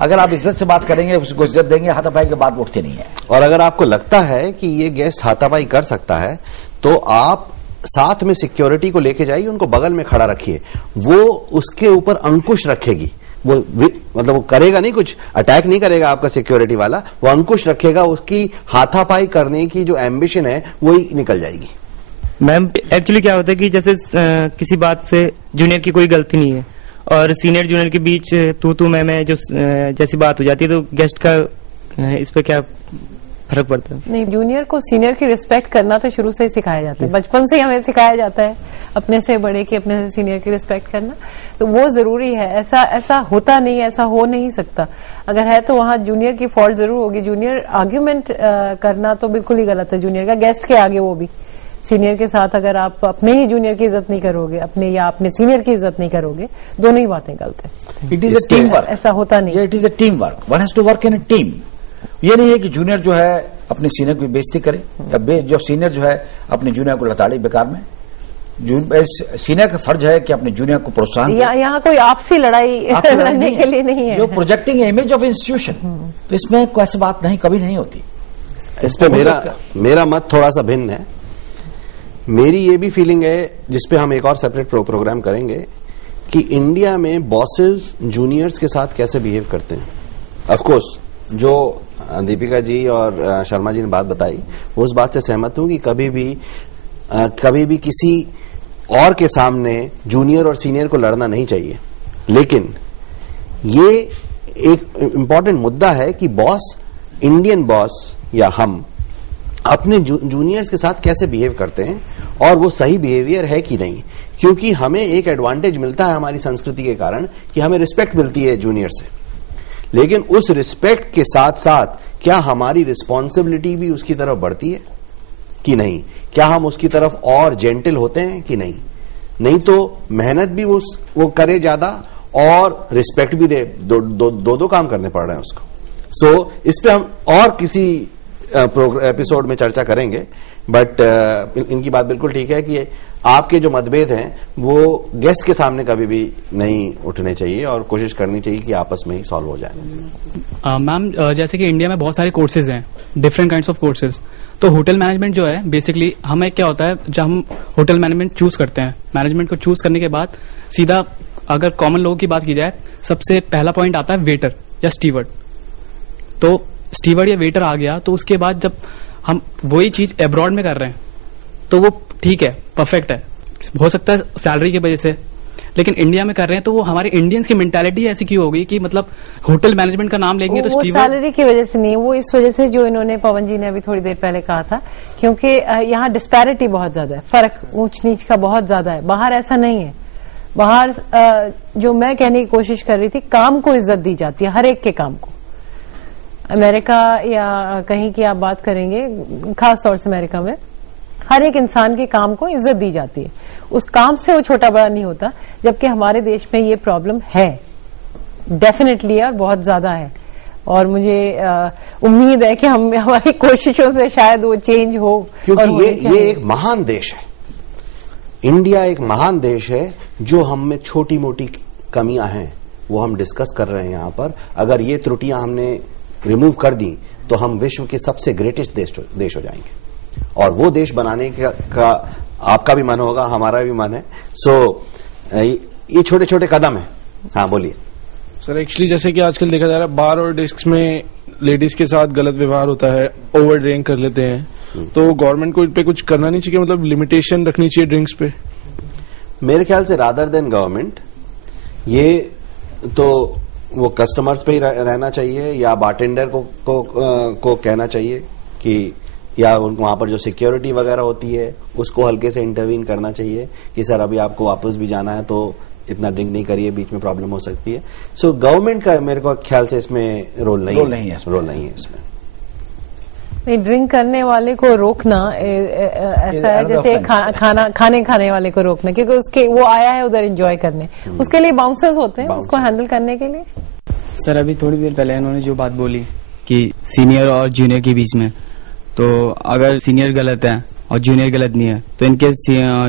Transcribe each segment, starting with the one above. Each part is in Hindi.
अगर आप इज्जत से बात करेंगे, उसको इज्जत देंगे, हाथापाई के बाद उठते नहीं है। और अगर आपको लगता है कि ये गेस्ट हाथापाई कर सकता है तो आप साथ में सिक्योरिटी को लेके जाइए, उनको बगल में खड़ा रखिए, वो उसके ऊपर अंकुश रखेगी। वो मतलब वो करेगा नहीं, कुछ अटैक नहीं करेगा आपका सिक्योरिटी वाला, वो अंकुश रखेगा, उसकी हाथापाई करने की जो एम्बिशन है वो ही निकल जाएगी। मैम एक्चुअली क्या होता है कि जैसे किसी बात से जूनियर की कोई गलती नहीं है और सीनियर जूनियर के बीच तू मैं जो जैसी बात हो जाती है, तो गेस्ट का इस पे क्या फर्क पड़ता है? नहीं, जूनियर को सीनियर की रिस्पेक्ट करना तो शुरू से ही सिखाया जाता है, बचपन से ही हमें सिखाया जाता है अपने से बड़े की, अपने से सीनियर की रिस्पेक्ट करना, तो वो जरूरी है। ऐसा होता नहीं, ऐसा हो नहीं सकता। अगर है तो वहाँ जूनियर की फॉल्ट जरूर होगी। जूनियर आर्ग्यूमेंट करना तो बिल्कुल ही गलत है जूनियर का, गेस्ट के आगे वो भी। सीनियर के साथ अगर आप अपने ही जूनियर की इज्जत नहीं करोगे, अपने या अपने सीनियर की इज्जत नहीं करोगे, दोनों ही बातें गलत है। It is a team work, ऐसा होता नहीं। It is a team work, one has to work in a team. ये नहीं है कि जूनियर जो है अपने सीनियर की बेइज्जती करे, या जो सीनियर जो है अपने जूनियर को लताड़े बेकार में। सीनियर का फर्ज है कि अपने जूनियर को प्रोत्साहन। यहाँ कोई आपसी लड़ाई लड़ने के लिए नहीं है, जो प्रोजेक्टिंग इमेज ऑफ इंस्टीट्यूशन, तो इसमें कोई ऐसी बात नहीं, कभी नहीं होती। इस पे मेरा मत थोड़ा सा भिन्न है। मेरी ये भी फीलिंग है, जिसपे हम एक और सेपरेट प्रोग्राम करेंगे, कि इंडिया में बॉसेस जूनियर्स के साथ कैसे बिहेव करते हैं। ऑफ कोर्स जो दीपिका जी और शर्मा जी ने बात बताई, वो उस बात से सहमत हूं कि कभी भी किसी और के सामने जूनियर और सीनियर को लड़ना नहीं चाहिए। लेकिन ये एक इंपॉर्टेंट मुद्दा है कि बॉस, इंडियन बॉस या हम अपने जूनियर्स के साथ कैसे बिहेव करते हैं और वो सही बिहेवियर है कि नहीं। क्योंकि हमें एक एडवांटेज मिलता है हमारी संस्कृति के कारण कि हमें रिस्पेक्ट मिलती है जूनियर से, लेकिन उस रिस्पेक्ट के साथ साथ क्या हमारी रिस्पॉन्सिबिलिटी भी उसकी तरफ बढ़ती है कि नहीं? क्या हम उसकी तरफ और जेंटल होते हैं कि नहीं? नहीं तो मेहनत भी वो करे ज्यादा और रिस्पेक्ट भी दे, दो काम करने पड़ रहे हैं उसको। सो इस पे हम और किसी एपिसोड में चर्चा करेंगे, बट इनकी बात बिल्कुल ठीक है कि आपके जो मतभेद हैं वो गेस्ट के सामने कभी भी नहीं उठने चाहिए और कोशिश करनी चाहिए कि आपस में ही सॉल्व हो जाए। मैम जैसे कि इंडिया में बहुत सारे कोर्सेज हैं, डिफरेंट काइंड्स ऑफ कोर्सेज। तो होटल मैनेजमेंट जो है बेसिकली हमें क्या होता है, जब हम होटल मैनेजमेंट चूज करते हैं, मैनेजमेंट को चूज करने के बाद सीधा अगर कॉमन लोगों की बात की जाए, सबसे पहला पॉइंट आता है वेटर या स्टीवर्ड। तो स्टीवर्ड या वेटर आ गया तो उसके बाद जब हम वही चीज अब्रॉड में कर रहे हैं तो वो ठीक है, परफेक्ट है, हो सकता है सैलरी की वजह से, लेकिन इंडिया में कर रहे हैं तो वो हमारे इंडियंस की मेंटालिटी ऐसी क्यों हो गई कि मतलब होटल मैनेजमेंट का नाम लेंगे तो वो सैलरी की वजह से नहीं, वो इस वजह से जो इन्होंने पवन जी ने अभी थोड़ी देर पहले कहा था, क्योंकि यहाँ डिस्पैरिटी बहुत ज्यादा है, फर्क ऊंच नीच का बहुत ज्यादा है। बाहर ऐसा नहीं है। बाहर जो मैं कहने की कोशिश कर रही थी, काम को इज्जत दी जाती है, हर एक के काम को। अमेरिका या कहीं की आप बात करेंगे, खास तौर से अमेरिका में हर एक इंसान के काम को इज्जत दी जाती है, उस काम से वो छोटा बड़ा नहीं होता। जबकि हमारे देश में ये प्रॉब्लम है, डेफिनेटली है, और बहुत ज्यादा है। और मुझे उम्मीद है कि हम हमारी कोशिशों से शायद वो चेंज हो, क्योंकि ये एक महान देश है। इंडिया एक महान देश है। जो हम में छोटी मोटी कमियां हैं वो हम डिस्कस कर रहे हैं यहाँ पर। अगर ये त्रुटियां हमने रिमूव कर दी तो हम विश्व के सबसे ग्रेटेस्ट देश हो जाएंगे, और वो देश बनाने का आपका भी मन होगा, हमारा भी मन है। सो ये छोटे छोटे कदम है। हाँ बोलिए सर। एक्चुअली जैसे कि आजकल देखा जा रहा है, बार और डिस्क में लेडीज के साथ गलत व्यवहार होता है, ओवर ड्रिंक कर लेते हैं, तो गवर्नमेंट को इन पे कुछ करना नहीं चाहिए, मतलब लिमिटेशन रखनी चाहिए ड्रिंक्स पे। मेरे ख्याल से रादर देन गवर्नमेंट, ये तो वो कस्टमर्स पे ही रहना चाहिए, या बारटेंडर को कहना चाहिए कि, या वहां पर जो सिक्योरिटी वगैरह होती है उसको हल्के से इंटरवीन करना चाहिए कि सर अभी आपको वापस भी जाना है तो इतना ड्रिंक नहीं करिए, बीच में प्रॉब्लम हो सकती है। सो गवर्नमेंट का मेरे को ख्याल से इसमें रोल नहीं है इसमें। नहीं, ड्रिंक करने वाले को रोकना ऐसा है जैसे खाने वाले को रोकना, क्योंकि उसके वो आया है उधर एंजॉय करने, उसके लिए बाउंसर्स होते हैं उसको हैंडल करने के लिए। सर अभी थोड़ी देर पहले उन्होंने जो बात बोली कि सीनियर और जूनियर के बीच में, तो अगर सीनियर गलत है और जूनियर गलत नहीं है तो इनके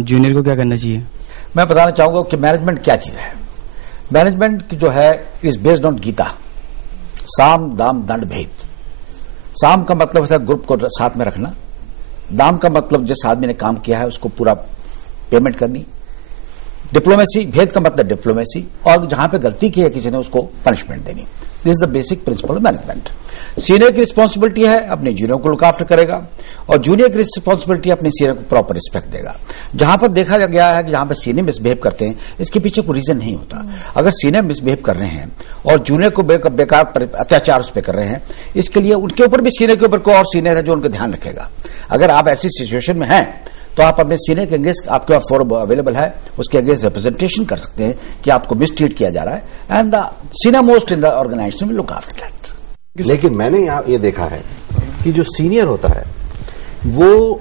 जूनियर को क्या करना चाहिए? मैं बताना चाहूंगा कि मैनेजमेंट क्या चीज है। मैनेजमेंट जो है इज बेस्ड ऑन गीता। साम दाम दंड भेद। साम का मतलब होता है ग्रुप को साथ में रखना, दाम का मतलब जिस आदमी ने काम किया है उसको पूरा पेमेंट करनी, डिप्लोमेसी, भेद का मतलब डिप्लोमेसी, और जहां पे गलती की है किसी ने उसको पनिशमेंट देनी। This is the basic principle of management. Senior की रिस्पॉन्सिबिलिटी है अपने जूनियर को लुक आफ्टर करेगा, और जूनियर की रिस्पॉन्सिबिलिटी अपने सीनियर को प्रॉपर रिस्पेक्ट देगा। जहां पर देखा गया है कि जहां पर सीनियर मिसबिहेव करते हैं, इसके पीछे कोई रीजन नहीं होता। अगर सीनियर मिसबिहेव कर रहे हैं और जूनियर को बेकार अत्याचार उस पर कर रहे हैं, इसके लिए उनके ऊपर भी सीनियर के ऊपर कोई और सीनियर है जो उनका ध्यान रखेगा। अगर आप ऐसी सिचुएशन में हैं तो आप अपने सीनियर के अगेंस्ट, आपके पास फोरम अवेलेबल है, उसके अगेंस्ट रिप्रेजेंटेशन कर सकते हैं कि आपको मिसट्रीट किया जा रहा है, and the senior most in the organisation will look after that. लेकिन मैंने यहाँ ये देखा है कि जो सीनियर होता है वो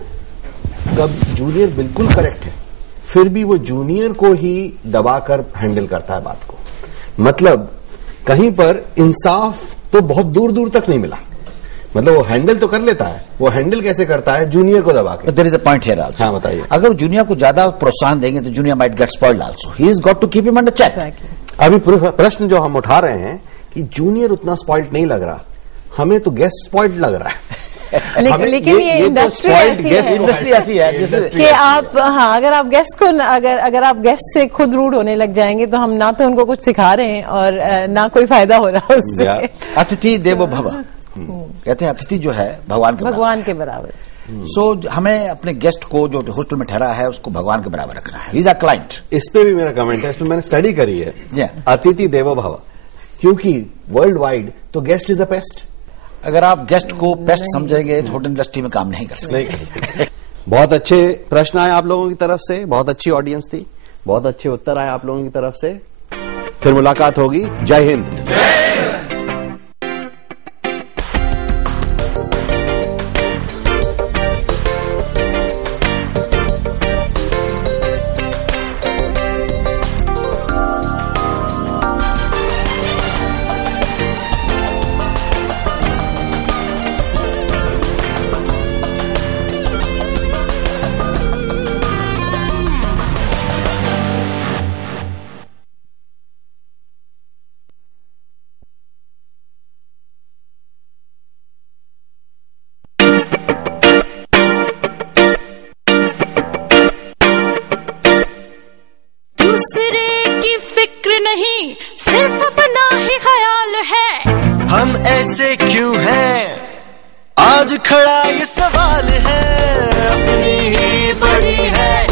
जब जूनियर बिल्कुल करेक्ट है फिर भी वो जूनियर को ही दबाकर हैंडल करता है बात को। मतलब कहीं पर इंसाफ तो बहुत दूर दूर तक नहीं मिला। मतलब वो हैंडल तो कर लेता है, वो हैंडल कैसे करता है, जूनियर को दबा के। There is a point here also. हाँ बताइए। अगर जूनियर को ज्यादा प्रोत्साहन देंगे तो junior might get spoiled also. He is got to keep him under check. अभी प्रश्न जो हम उठा रहे हैं कि जूनियर उतना स्पॉइल्ड नहीं लग रहा, हमें तो गेस्ट स्पॉइल्ड लग रहा है। लेकिन ये इंडस्ट्री ऐसी है कि आप, हाँ, अगर आप गेस्ट को, अगर आप गेस्ट से खुद रूड होने लग जाएंगे तो हम ना तो उनको कुछ सिखा रहे हैं और ना कोई फायदा हो रहा है उससे। अतिथि देवो भव कहते हैं, अतिथि जो है भगवान के बराबर। सो हमें अपने गेस्ट को जो होस्टल में ठहरा है उसको भगवान के बराबर रखना है। He is a client. इस पे भी मेरा कमेंट है, इसमें मैंने स्टडी करी है, अतिथि देवो भव, क्योंकि वर्ल्ड वाइड तो गेस्ट इज अ पेस्ट। अगर आप गेस्ट को पेस्ट समझेंगे तो होटल इंडस्ट्री में काम नहीं कर सकते। बहुत अच्छे प्रश्न आए आप लोगों की तरफ से, बहुत अच्छी ऑडियंस थी, बहुत अच्छे उत्तर आए आप लोगों की तरफ से। फिर मुलाकात होगी। जय हिंद। सिर्फ अपना ही ख्याल है, हम ऐसे क्यों हैं, आज खड़ा ये सवाल है। अपनी ही बड़ी है,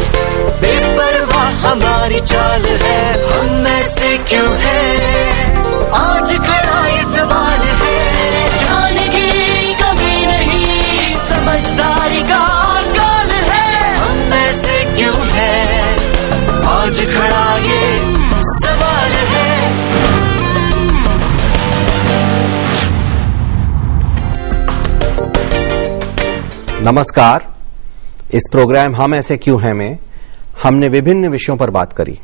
बेपरवाह हमारी चाल है, हम ऐसे क्यों हैं, आज खड़ा ये सवाल है। ज्ञान की कमी नहीं, समझदारी का काल है, हम ऐसे क्यों हैं, आज खड़ा ये सवाल है। नमस्कार। इस प्रोग्राम हम ऐसे क्यों हैं में हमने विभिन्न विषयों पर बात करी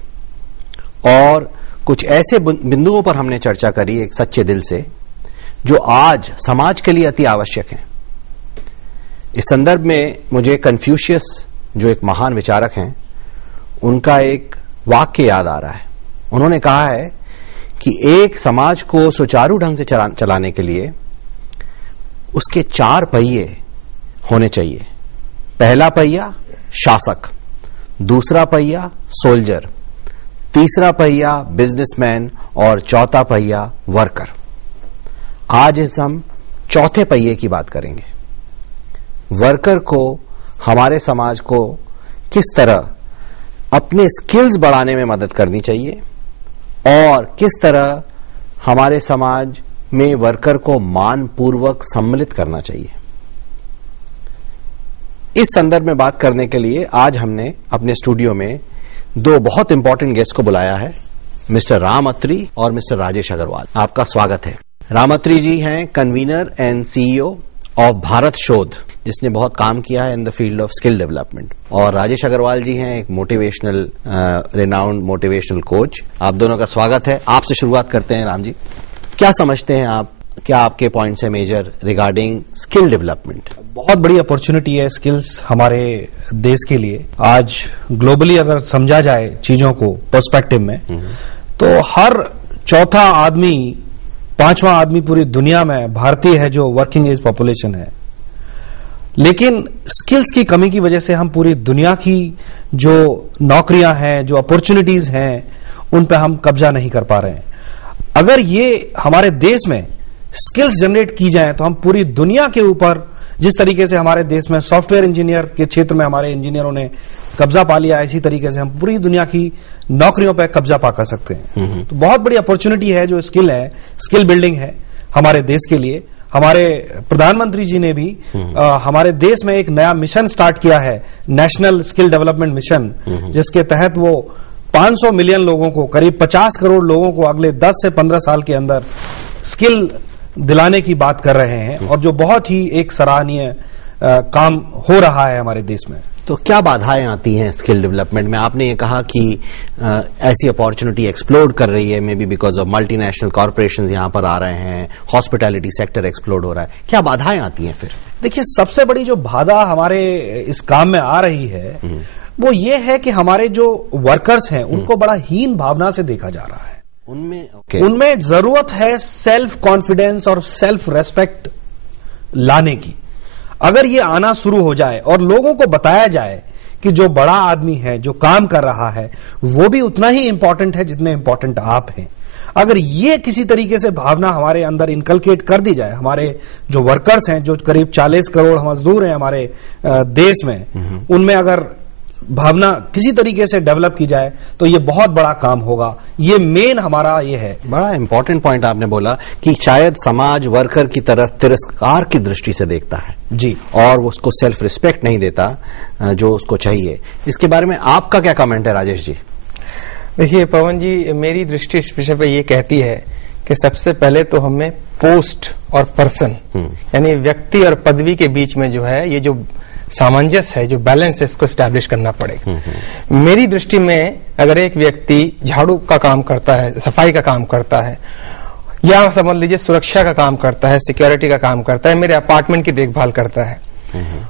और कुछ ऐसे बिंदुओं पर हमने चर्चा करी एक सच्चे दिल से जो आज समाज के लिए अति आवश्यक हैं। इस संदर्भ में मुझे कन्फ्यूशियस जो एक महान विचारक हैं उनका एक वाक्य याद आ रहा है। उन्होंने कहा है कि एक समाज को सुचारू ढंग से चलाने के लिए उसके 4 पहिए होने चाहिए। पहला पहिया शासक, दूसरा पहिया सोल्जर, तीसरा पहिया बिजनेसमैन और चौथा पहिया वर्कर। आज हम चौथे पहिए की बात करेंगे। वर्कर को हमारे समाज को किस तरह अपने स्किल्स बढ़ाने में मदद करनी चाहिए और किस तरह हमारे समाज में वर्कर को मानपूर्वक सम्मिलित करना चाहिए। इस संदर्भ में बात करने के लिए आज हमने अपने स्टूडियो में 2 बहुत इंपॉर्टेंट गेस्ट को बुलाया है, मिस्टर राम अत्री और मिस्टर राजेश अग्रवाल। आपका स्वागत है। राम अत्री जी हैं convener and CEO of Bharat शोध, जिसने बहुत काम किया है in the field of skill development, और राजेश अग्रवाल जी हैं एक मोटिवेशनल रिनाउंड मोटिवेशनल कोच। आप दोनों का स्वागत है। आपसे शुरुआत करते हैं। राम जी, क्या समझते हैं आप, क्या आपके पॉइंट्स है मेजर रिगार्डिंग स्किल डेवलपमेंट? बहुत बड़ी अपॉर्चुनिटी है स्किल्स हमारे देश के लिए। आज ग्लोबली अगर समझा जाए चीजों को पर्सपेक्टिव में, तो हर चौथा आदमी 5वां आदमी पूरी दुनिया में भारतीय है जो वर्किंग एज पॉपुलेशन है। लेकिन स्किल्स की कमी की वजह से हम पूरी दुनिया की जो नौकरियां हैं, जो अपॉर्चुनिटीज हैं, उन पे हम कब्जा नहीं कर पा रहे हैं। अगर ये हमारे देश में स्किल्स जनरेट की जाए तो हम पूरी दुनिया के ऊपर, जिस तरीके से हमारे देश में सॉफ्टवेयर इंजीनियर के क्षेत्र में हमारे इंजीनियरों ने कब्जा पा लिया, इसी तरीके से हम पूरी दुनिया की नौकरियों पर कब्जा पा कर सकते हैं। तो बहुत बड़ी अपॉर्चुनिटी है जो स्किल है, स्किल बिल्डिंग है हमारे देश के लिए। हमारे प्रधानमंत्री जी ने भी हमारे देश में एक नया मिशन स्टार्ट किया है, नेशनल स्किल डेवलपमेंट मिशन, जिसके तहत वो 500 मिलियन लोगों को, करीब 50 करोड़ लोगों को अगले 10 से 15 साल के अंदर स्किल दिलाने की बात कर रहे हैं, और जो बहुत ही एक सराहनीय काम हो रहा है हमारे देश में। तो क्या बाधाएं आती हैं स्किल डेवलपमेंट में? आपने ये कहा कि ऐसी अपॉर्चुनिटी एक्सप्लोड कर रही है, may be because of multinational corporations यहां पर आ रहे हैं, हॉस्पिटैलिटी सेक्टर एक्सप्लोड हो रहा है। क्या बाधाएं आती हैं फिर? देखिए, सबसे बड़ी जो बाधा हमारे इस काम में आ रही है वो ये है कि हमारे जो वर्कर्स हैं उनको बड़ा हीन भावना से देखा जा रहा है। उनमें जरूरत है सेल्फ कॉन्फिडेंस और सेल्फ रेस्पेक्ट लाने की। अगर ये आना शुरू हो जाए और लोगों को बताया जाए कि जो बड़ा आदमी है, जो काम कर रहा है, वो भी उतना ही इंपॉर्टेंट है जितने इंपॉर्टेंट आप हैं, अगर ये किसी तरीके से भावना हमारे अंदर इनकलकेट कर दी जाए, हमारे जो वर्कर्स हैं, जो करीब 40 करोड़ मजदूर हैं हमारे देश में, उनमें अगर भावना किसी तरीके से डेवलप की जाए तो ये बहुत बड़ा काम होगा। ये मेन हमारा ये है। बड़ा इंपॉर्टेंट पॉइंट आपने बोला कि शायद समाज वर्कर की तरफ तिरस्कार की दृष्टि से देखता है जी, और वो उसको सेल्फ रिस्पेक्ट नहीं देता जो उसको चाहिए। इसके बारे में आपका क्या कमेंट है राजेश जी? देखिए पवन जी, मेरी दृष्टि इस विषय पर ये कहती है कि सबसे पहले तो हमें पोस्ट और पर्सन, यानी व्यक्ति और पदवी के बीच में जो है ये जो सामंजस्य है, जो बैलेंस है, इसको स्टैब्लिश करना पड़ेगा। मेरी दृष्टि में अगर एक व्यक्ति झाड़ू का काम करता है, सफाई का काम करता है, या समझ लीजिए सुरक्षा का काम करता है, सिक्योरिटी का काम करता है, मेरे अपार्टमेंट की देखभाल करता है,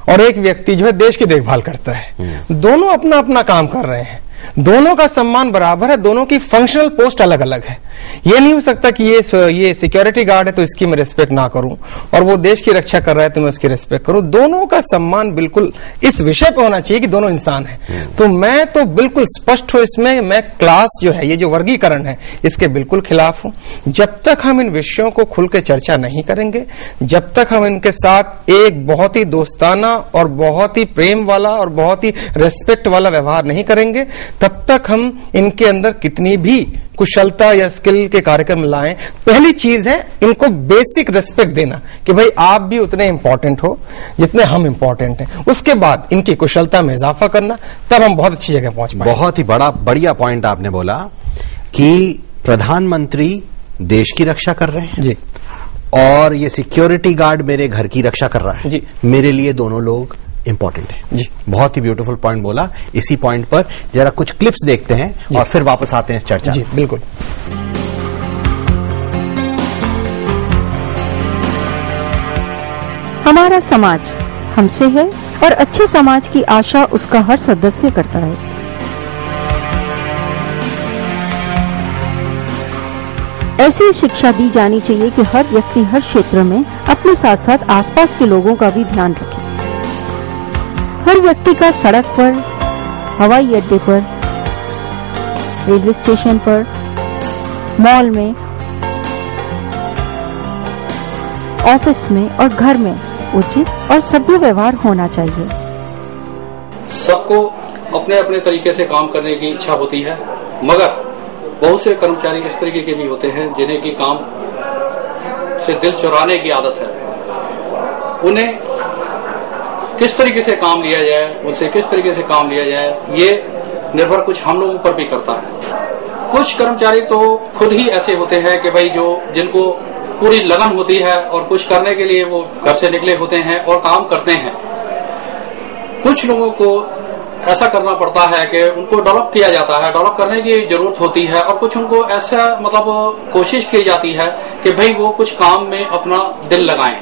और एक व्यक्ति जो है देश की देखभाल करता है, दोनों अपना अपना काम कर रहे हैं, दोनों का सम्मान बराबर है, दोनों की फंक्शनल पोस्ट अलग अलग है। ये नहीं हो सकता कि ये सिक्योरिटी गार्ड है तो इसकी मैं रिस्पेक्ट ना करूं, और वो देश की रक्षा कर रहा है तो मैं उसकी रिस्पेक्ट करूं। दोनों का सम्मान बिल्कुल इस विषय पे होना चाहिए कि दोनों इंसान हैं। तो मैं तो बिल्कुल स्पष्ट हूं इसमें, मैं क्लास जो है, ये जो वर्गीकरण है, इसके बिल्कुल खिलाफ हूं। जब तक हम इन विषयों को खुल के चर्चा नहीं करेंगे, जब तक हम इनके साथ एक बहुत ही दोस्ताना और बहुत ही प्रेम वाला और बहुत ही रेस्पेक्ट वाला व्यवहार नहीं करेंगे, तब तक हम इनके अंदर कितनी भी कुशलता या स्किल के कार्यक्रम लाएं। पहली चीज है इनको बेसिक रेस्पेक्ट देना कि भाई आप भी उतने इंपॉर्टेंट हो जितने हम इंपॉर्टेंट हैं। उसके बाद इनकी कुशलता में इजाफा करना, तब हम बहुत अच्छी जगह पहुंच पाएंगे। बहुत ही बढ़िया पॉइंट आपने बोला कि प्रधानमंत्री देश की रक्षा कर रहे हैं जी, और ये सिक्योरिटी गार्ड मेरे घर की रक्षा कर रहा है जी। मेरे लिए दोनों लोग इंपॉर्टेंट है जी। बहुत ही ब्यूटीफुल पॉइंट बोला। इसी पॉइंट पर जरा कुछ क्लिप्स देखते हैं और फिर वापस आते हैं इस चर्चा। जी बिल्कुल। हमारा समाज हमसे है और अच्छे समाज की आशा उसका हर सदस्य करता है। ऐसी शिक्षा दी जानी चाहिए कि हर व्यक्ति हर क्षेत्र में अपने साथ साथ आसपास के लोगों का भी ध्यान रखे। हर व्यक्ति का सड़क पर, हवाई अड्डे पर, रेलवे स्टेशन पर, मॉल में, ऑफिस में और घर में उचित और सभ्य व्यवहार होना चाहिए। सबको अपने अपने तरीके से काम करने की इच्छा होती है, मगर बहुत से कर्मचारी इस तरीके के भी होते हैं जिन्हें की काम से दिल चुराने की आदत है। उन्हें किस तरीके से काम लिया जाए, उनसे किस तरीके से काम लिया जाए, ये निर्भर कुछ हम लोगों पर भी करता है। कुछ कर्मचारी तो खुद ही ऐसे होते हैं कि भाई जिनको पूरी लगन होती है और कुछ करने के लिए वो घर से निकले होते हैं और काम करते हैं। कुछ लोगों को ऐसा करना पड़ता है कि उनको डेवलप किया जाता है, डेवलप करने की जरूरत होती है, और कुछ उनको ऐसा मतलब कोशिश की जाती है कि भाई वो कुछ काम में अपना दिल लगाएं।